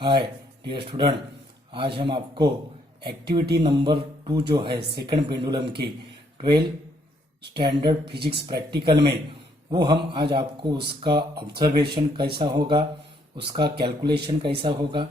Hi dear student, आज हम आपको एक्टिविटी नंबर 2 जो है सेकंड पेंडुलम की 12 स्टैंडर्ड फिजिक्स प्रैक्टिकल में वो हम आज आपको उसका ऑब्जर्वेशन कैसा होगा, उसका कैलकुलेशन कैसा होगा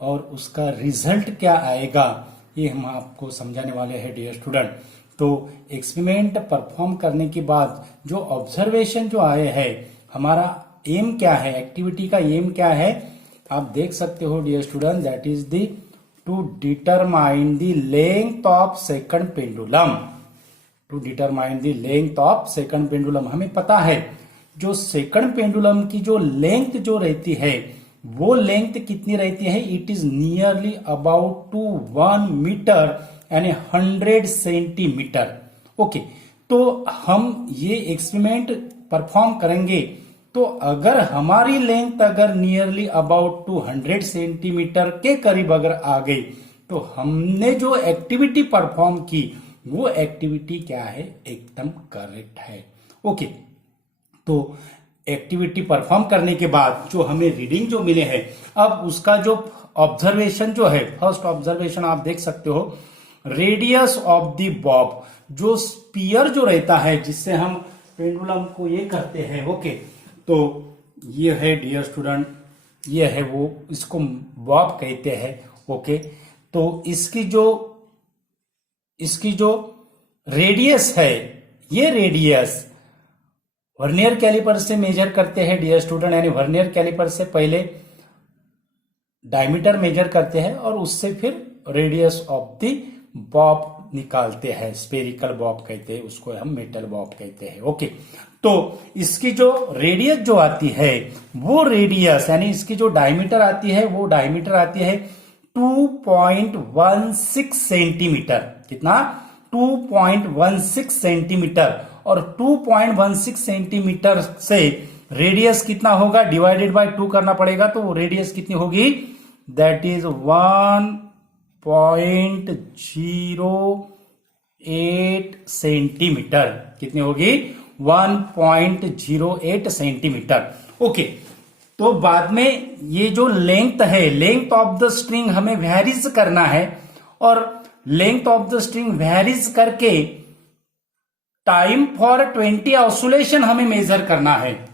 और उसका रिजल्ट क्या आएगा, ये हम आपको समझाने वाले हैं डियर स्टूडेंट। तो एक्सपेरिमेंट परफॉर्म करने के बाद जो ऑब्जर्वेशन जो आए हैं, हमारा एम क्या है, एक्टिविटी का एम क्या है, आप देख सकते हो dear student. That is the to determine the length of second pendulum. To determine the length of second pendulum. हमें पता है जो सेकंड पेंडुलम की जो लेंथ जो रहती है वो लेंथ कितनी रहती है, it is nearly about to 1 metre यानी 100 सेंटीमीटर। ओके, तो हम ये एक्सपेरिमेंट परफॉर्म करेंगे तो अगर हमारी लेंथ अगर नियरली अबाउट 200 सेंटीमीटर के करीब अगर आ गई तो हमने जो एक्टिविटी परफॉर्म की वो एक्टिविटी क्या है, एकदम करेक्ट है। ओके, तो एक्टिविटी परफॉर्म करने के बाद जो हमें रीडिंग जो मिले हैं, अब उसका जो ऑब्जर्वेशन जो है, फर्स्ट ऑब्जर्वेशन आप देख सकते हो, रेडियस ऑफ द बॉब, जो स्पीयर जो रहता है जिससे हम पेंडुलम को ये करते हैं। ओके, तो ये है डियर स्टूडेंट, ये है वो, इसको बॉब कहते हैं। ओके, तो इसकी जो रेडियस है, ये रेडियस वर्नियर कैलिपर से मेजर करते हैं डियर स्टूडेंट, यानी वर्नियर कैलिपर से पहले डायमीटर मेजर करते हैं और उससे फिर रेडियस ऑफ द बॉब निकालते हैं। स्पेरिकल बॉब कहते हैं उसको, हम मेटल बॉब कहते हैं। ओके, तो इसकी जो रेडियस जो आती है वो रेडियस यानी इसकी जो डायमीटर आती है वो डायमीटर आती है 2.16 सेंटीमीटर। कितना? 2.16 सेंटीमीटर। और 2.16 सेंटीमीटर से रेडियस कितना होगा, डिवाइडेड बाय 2 करना पड़ेगा, तो रेडियस कितनी होगी, दैट इज 1.08 सेंटीमीटर। कितनी होगी? 1.08 सेंटीमीटर। ओके, तो बाद में ये जो लेंथ है, लेंथ ऑफ द स्ट्रिंग हमें वेरीज करना है और length of the string varies करके टाइम फॉर 20 ऑसिलेशन हमें मेजर करना है।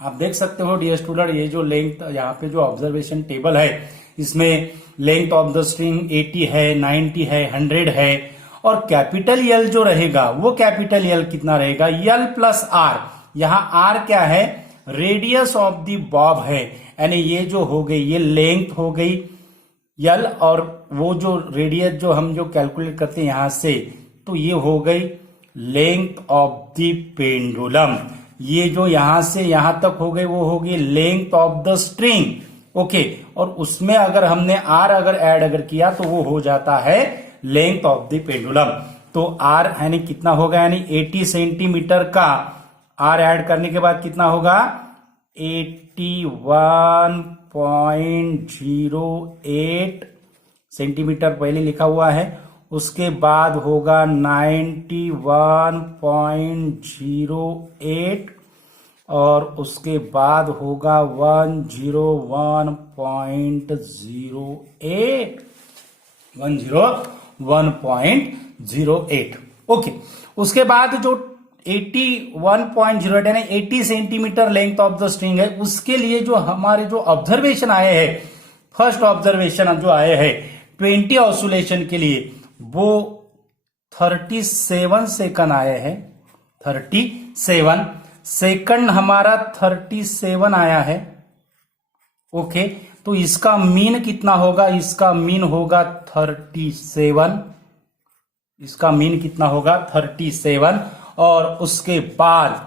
आप देख सकते हो डियर स्टूडेंट, ये जो लेंथ यहाँ पे जो ऑब्जर्वेशन टेबल है इसमें लेंथ ऑफ द स्ट्रिंग 80 है, 90 है, 100 है और कैपिटल यल जो रहेगा वो कैपिटल यल कितना रहेगा, यल प्लस आर। यहां आर क्या है, रेडियस ऑफ द बॉब है, यानी ये जो हो गई ये लेंथ हो गई यल, और वो जो रेडियस जो हम जो कैलकुलेट करते हैं यहां से, तो ये हो गई लेंथ ऑफ द पेंडुलम। ये जो यहां से यहां तक हो गई वो होगी length of the string. Okay, और उसमें अगर हमने आर अगर ऐड अगर किया तो वो हो जाता है लेंथ ऑफ द पेंडुलम। तो आर यानी कितना होगा, यानी 80 सेंटीमीटर का आर ऐड करने के बाद कितना होगा, 81.08 सेंटीमीटर पहले लिखा हुआ है। उसके बाद होगा 91.08 और उसके बाद होगा 101.08। ओके, उसके बाद जो 81.08 यानी 80 centimetre length of the string है, उसके लिए जो हमारे जो ऑब्जर्वेशन आए हैं, फर्स्ट ऑब्जर्वेशन जो आए हैं 20 ऑसिलेशन के लिए, वो 37 सेकंड आए हैं। 37 सेकंड हमारा 37 आया है। ओके, तो इसका मीन कितना होगा, इसका मीन होगा 37। इसका मीन कितना होगा, 37। और उसके बाद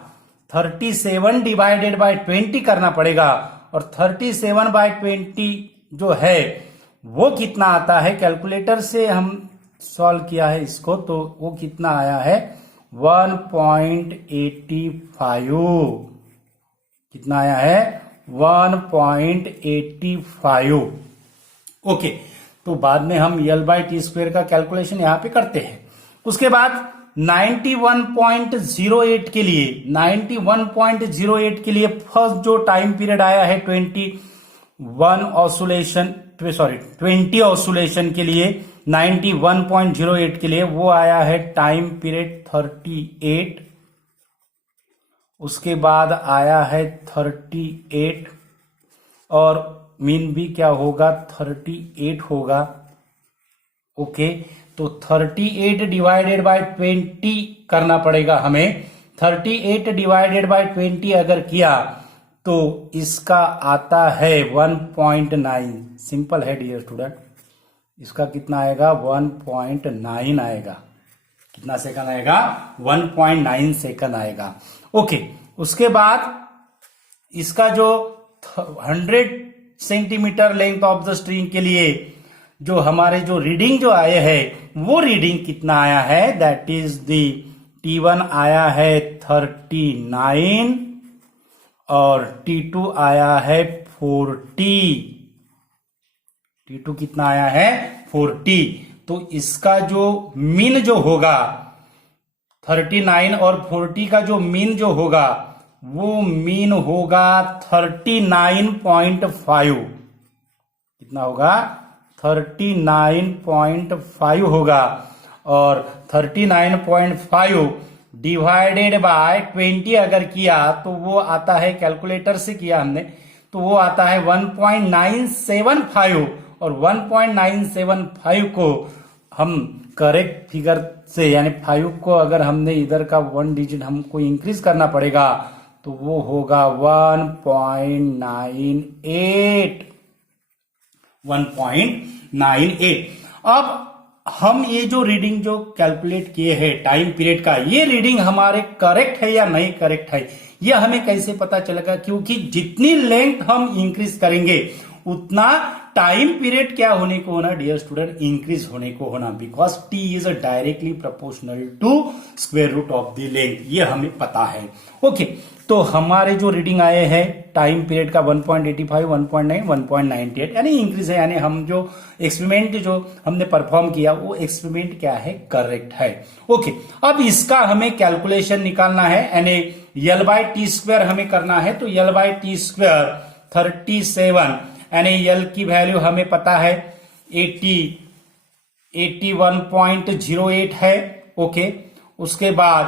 37 डिवाइडेड बाय 20 करना पड़ेगा, और 37 बाय 20 जो है वो कितना आता है, कैलकुलेटर से हम सॉल्व किया है इसको, तो वो कितना आया है, 1.85। कितना आया है, 1.85। ओके, तो बाद में हम L/T² का कैलकुलेशन यहां पे करते हैं। उसके बाद 91.08 के लिए, 91.08 के लिए फर्स्ट जो टाइम पीरियड आया है 20, 20 ऑसुलेशन के लिए 91.08 के लिए वो आया है टाइम पीरियड 38। उसके बाद आया है 38 और मीन भी क्या होगा 38 होगा। ओके, तो 38 डिवाइडेड बाय 20 करना पड़ेगा हमें। 38 डिवाइडेड बाय 20 अगर किया तो इसका आता है 1.9। सिंपल है डियर स्टूडेंट, इसका कितना आएगा 1.9 आएगा। कितना सेकंड आएगा 1.9 सेकंड आएगा। ओके, उसके बाद इसका जो 100 centimetre length of the string के लिए जो हमारे जो रीडिंग जो आए हैं वो रीडिंग कितना आया है, दैट इज द T1 आया है 39 और T2 आया है 40। T2 कितना आया है 40। तो इसका जो मीन जो होगा 39 और 40 का जो मीन जो होगा वो मीन होगा 39.5। कितना होगा 39.5 होगा। और 39.5 डिवाइडेड बाय 20 अगर किया तो वो आता है, कैलकुलेटर से किया हमने, तो वो आता है 1.975 और 1.975 को हम करेक्ट फिगर से यानी 5 को अगर हमने इधर का 1 डिजिट हमको इंक्रीज करना पड़ेगा तो वो होगा 1.98। अब हम ये जो रीडिंग जो कैलकुलेट किए हैं टाइम पीरियड का, ये रीडिंग हमारे करेक्ट है या नहीं करेक्ट है, ये हमें कैसे पता चलेगा? क्योंकि जितनी लेंथ हम इंक्रीज करेंगे उतना टाइम पीरियड क्या होने को होना डियर स्टूडेंट, इंक्रीज होने को होना, because T is directly proportional to square root of the length, ये हमें पता है। ओके, तो हमारे जो रीडिंग आए हैं टाइम पीरियड का 1.85, 1.9, 1.98 यानी इंक्रीज है, यानी हम जो एक्सपेरिमेंट जो हमने परफॉर्म किया वो एक्सपेरिमेंट क्या है, करेक्ट है। ओके, अब इसका हमें कैलकुलेशन निकालना है, यानी एल बाई टी स्क्वायर हमें करना है। तो एल बाई टी स्क्वायर 37 यानी एल की वैल्यू हमें पता है 81.08 है। ओके, उसके बाद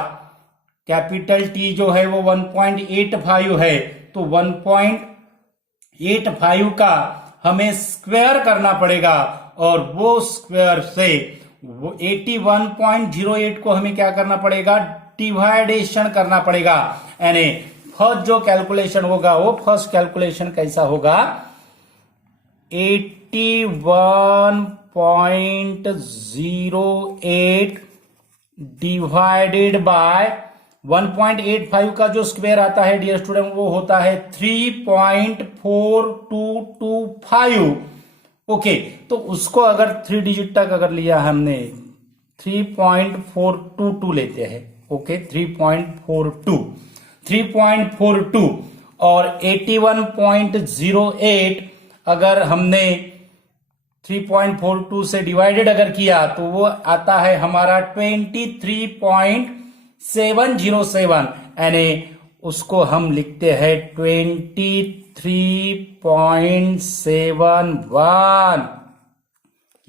कैपिटल टी जो है वो 1.85 है, तो 1.85 का हमें स्क्वायर करना पड़ेगा और वो स्क्वायर से वो 81.08 को हमें क्या करना पड़ेगा, डिवाइडेशन करना पड़ेगा। यानी फर्स्ट जो कैलकुलेशन होगा वो फर्स्ट कैलकुलेशन कैसा होगा, 81.08 डिवाइडेड बाय 1.85 का जो स्क्वायर आता है डियर स्टूडेंट वो होता है 3.4225। ओके, तो उसको अगर 3 डिजिट तक अगर लिया हमने 3.422 लेते हैं। ओके, 3.42 और 81.08 अगर हमने 3.42 से डिवाइडेड अगर किया तो वो आता है हमारा 23.707, यानी उसको हम लिखते हैं 23.71।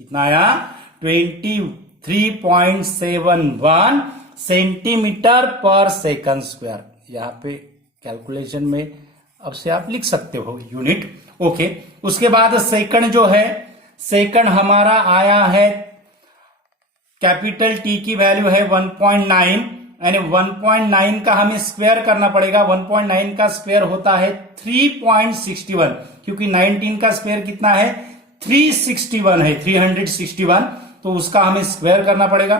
कितना आया 23.71 सेंटीमीटर पर सेकंड स्क्वायर। यहाँ पे कैलकुलेशन में अब से आप लिख सकते हो यूनिट। ओके, उसके बाद सेकंड जो है, सेकंड हमारा आया है कैपिटल टी की वैल्यू है 1.9, यानी 1.9 का हमें स्क्वायर करना पड़ेगा। 1.9 का स्क्वायर होता है 3.61, क्योंकि 19 का स्क्वायर कितना है 361 है, 361, तो उसका हमें स्क्वायर करना पड़ेगा।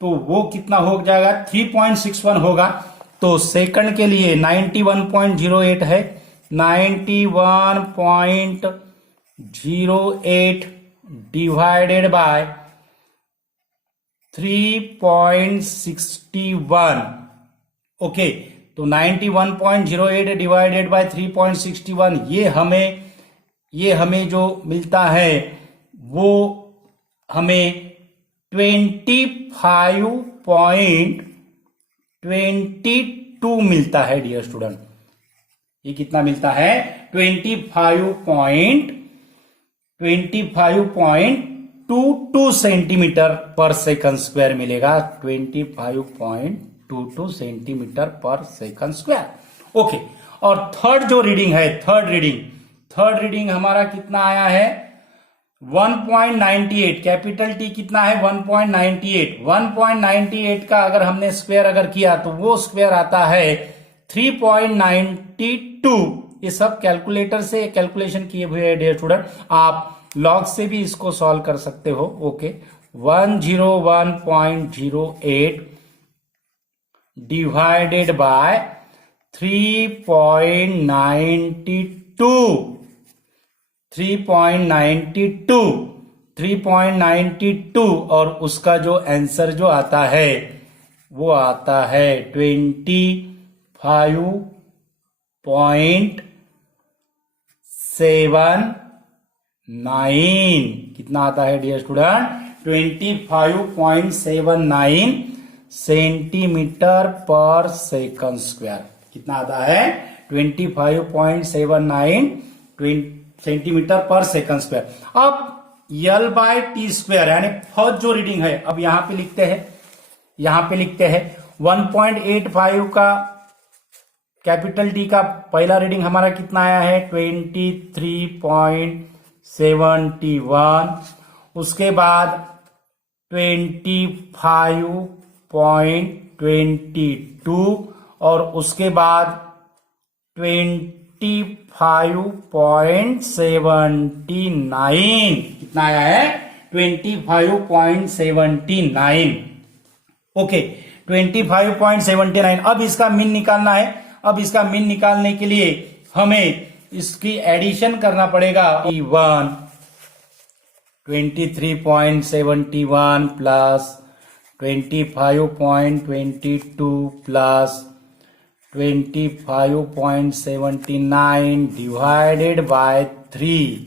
तो वो कितना हो जाएगा 3.61 होगा। तो सेकंड के लिए 91.08 है, 91.08 डिवाइडेड बाय 3.61। ओके, तो 91.08 डिवाइडेड बाय 3.61 ये हमें जो मिलता है वो हमें 25.22 मिलता है डियर स्टूडेंट। ये कितना मिलता है 25.22 सेंटीमीटर पर सेकंड स्क्वायर मिलेगा। 25.22 सेंटीमीटर पर सेकंड स्क्वायर। ओके, और थर्ड जो रीडिंग है, थर्ड रीडिंग हमारा कितना आया है 1.98। कैपिटल टी कितना है 1.98। 1.98 का अगर हमने स्क्वायर अगर किया तो वो स्क्वायर आता है 3.92। ये सब कैलकुलेटर से कैलकुलेशन किए हुए हैं डियर स्टूडेंट, आप लॉग से भी इसको सॉल्व कर सकते हो। ओके, 101.08 डिवाइडेड बाय 3.92 और उसका जो आंसर जो आता है वो आता है 25.79। कितना आता है डियर स्टूडेंट 25.79 सेंटीमीटर पर सेकंड स्क्वायर। कितना आता है 25.79 सेंटीमीटर पर सेकंड स्क्वायर। अब L/T स्क्वायर यानी फर्स्ट जो रीडिंग है, अब यहां पे लिखते हैं 1.85 का कैपिटल टी का पहला रीडिंग हमारा कितना आया है 23.71। उसके बाद 25.22 और उसके बाद 25.79। कितना आया है 25.79। ओके, 25.79। अब इसका मीन निकालना है। अब इसका मीन निकालने के लिए हमें इसकी एडिशन करना पड़ेगा। 23.71 प्लस 25.22 प्लस 25.79 डिवाइडेड बाय 3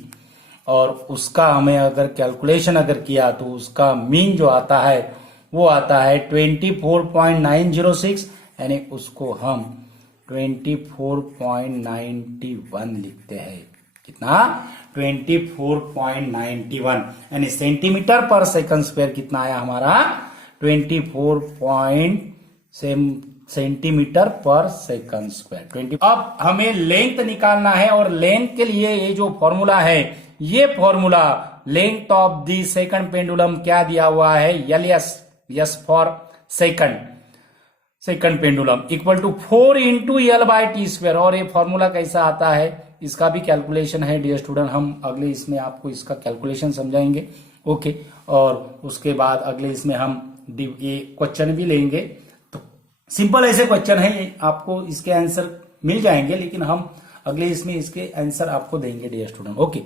और उसका हमें अगर कैलकुलेशन अगर किया तो उसका मीन जो आता है वो आता है 24.906 यानी उसको हम 24.91 लिखते हैं। कितना 24.91 यानी सेंटीमीटर पर सेकंड स्क्वायर कितना आया हमारा 24 सेंटीमीटर पर सेकंड स्क्वायर। अब हमें लेंथ निकालना है और लेंथ के लिए ये जो फॉर्मूला है, ये formula length of the second pendulum क्या दिया हुआ है s for second pendulum equal to 4 into L/T square. और ये फॉर्मूला कैसा आता है इसका भी कैलकुलेशन है डियर स्टूडेंट, हम अगले इसमें आपको इसका कैलकुलेशन समझाएंगे। ओके, और उसके बाद अगले इसमें हम ये क्वेश्चन भी लेंगे। तो सिंपल ऐसे क्वेश्चन है, आपको इसके आंसर मिल जाएंगे, लेकिन हम अगले इसमें इसके आंसर आपको देंगे डियर स्टूडेंट। ओके,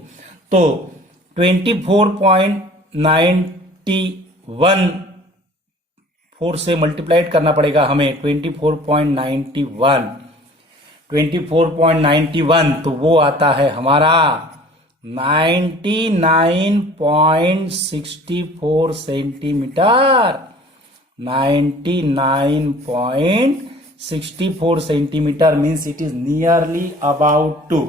तो 24.91 4 से मल्टीप्लाइड करना पड़ेगा हमें 24.91 तो वो आता है हमारा 99.64 centimetre. 99.64 centimetre means it is nearly about to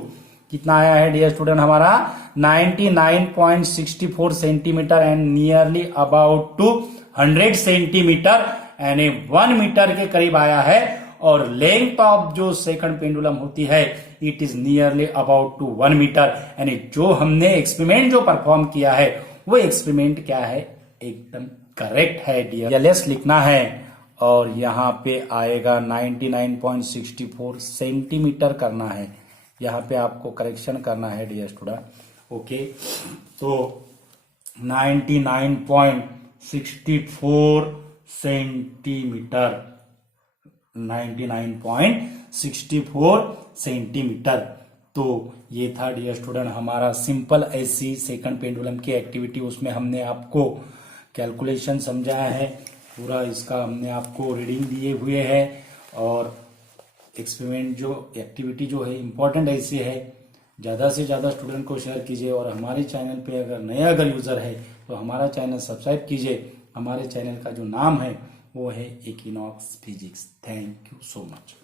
कितना आया है डियर स्टूडेंट हमारा 99.64 centimetre and nearly about to 100 centimetre यानी 1 मीटर के करीब आया है। और लेंथ ऑफ जो सेकंड पेंडुलम होती है it is nearly about to 1 metre यानी जो हमने एक्सपेरिमेंट जो परफॉर्म किया है वो एक्सपेरिमेंट क्या है एकदम करेक्ट है डियर। एलएस लिखना है और यहाँ पे आएगा 99.64 सेंटीमीटर करना है, यहाँ पे आपको करेक्शन करना है डियर स्टूडेंट। ओके, तो 99.64 सेंटीमीटर 99.64 सेंटीमीटर। तो ये था डियर स्टूडेंट हमारा सिंपल ऐसी सेकंड पेंडुलम की एक्टिविटी, उसमें हमने आपको कैलकुलेशन समझाया है पूरा, इसका हमने आपको रीडिंग दिए हुए है और एक्सपेरिमेंट जो एक्टिविटी जो है इम्पोर्टेंट ऐसी है, ज़्यादा से ज़्यादा स्टूडेंट को शेयर कीजिए। और हमारे चैनल पे अगर नया अगर यूज़र है तो हमारा चैनल सब्सक्राइब कीजिए। हमारे चैनल का जो नाम है वो है equinox physics. Thank you so much.